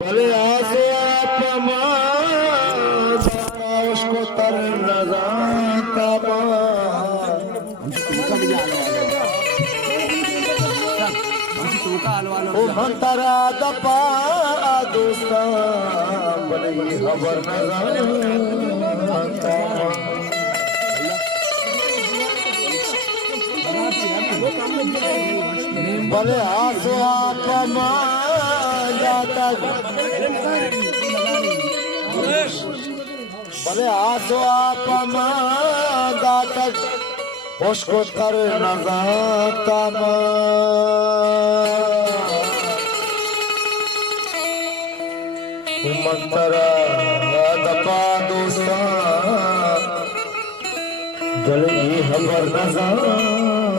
भले आसे उसको तर मंतरा दपा दोस्ता भले खबर भले आसो आप जाता भले आसो आप गातक उसको कर नजाता मंतरा दपा दोस्ता भले ही खबर नजाता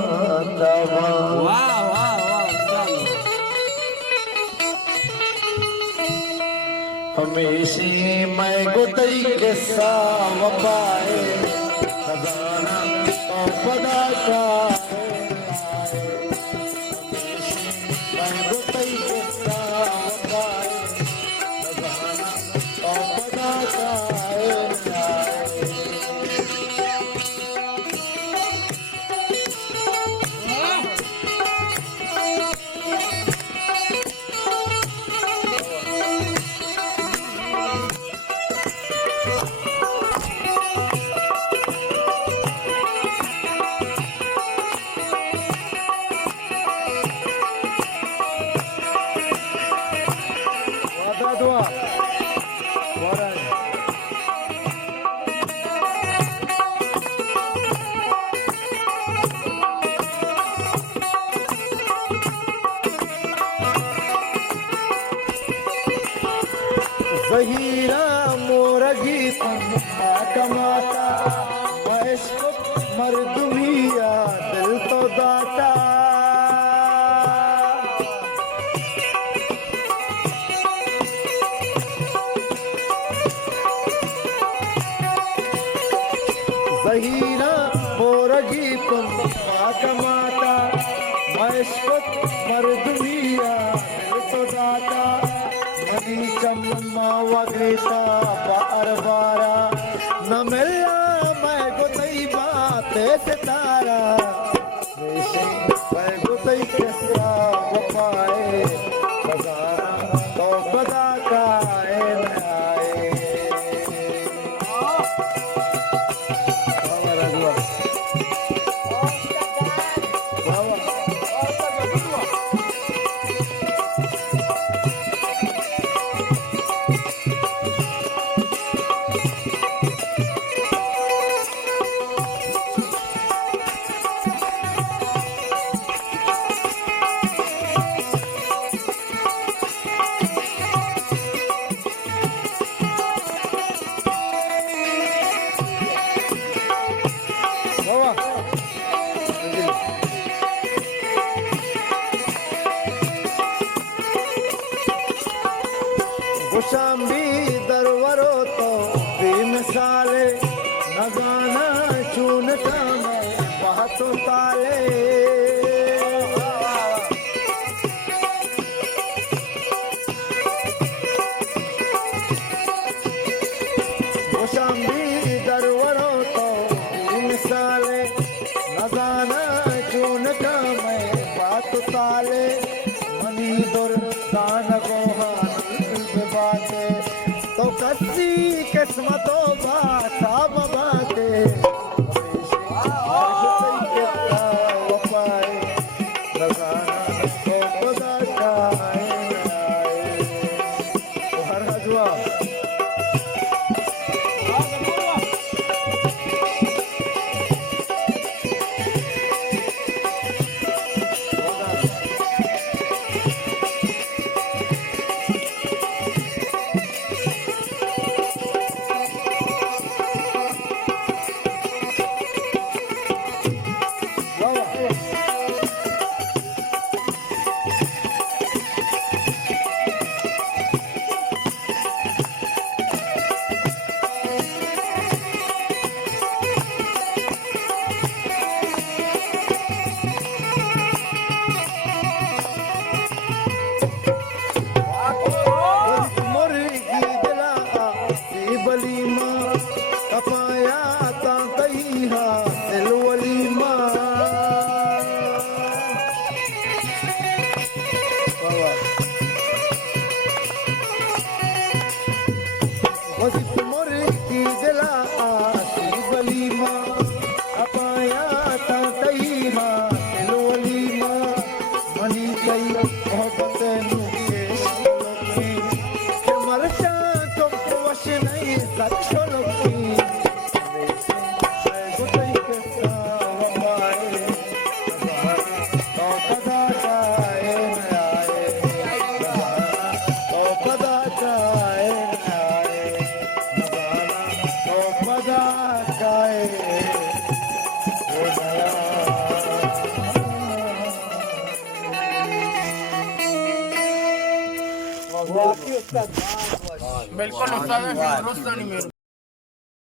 हमेशा मैं गुतई के साव पाए खजाना तो पदा का मैं गुतई के साव पाए खजाना तो पदा का जहीरा मोरगी माता माता वैश्व मर्दुमिया दिल तो दाता जहीरा मोरगी माता माता वैश्व मर्दुमिया दिल तो दाता चम्मा वगैता बार बारा न मिला मैं गुतई बाते सितारा मैं गुतई किसरा पाए खजाना तो बदा का शामी दरवरो तो बेमिसाले न गाना चूनता मैं बातों ताले शामी दरवरो तो बेमिसाले न गाना चूनता मैं बातों ताले मनी दुर दान गोहा तो कसी किस्मतों बाता बाते वज़िफ़ मुर्गी दिला आसी वलीमा अपाया ता तई मां दिल वलीमा मनी कई मोहब्बत नुके लोकी के मरचा तो वश नहीं सच लोकी गुतई के सावमाए तो पदा जाए आए तो पदा जाए आए तो पदा जाए बिल्कुल उस्ताद है, दुरुस्त नहीं मेरे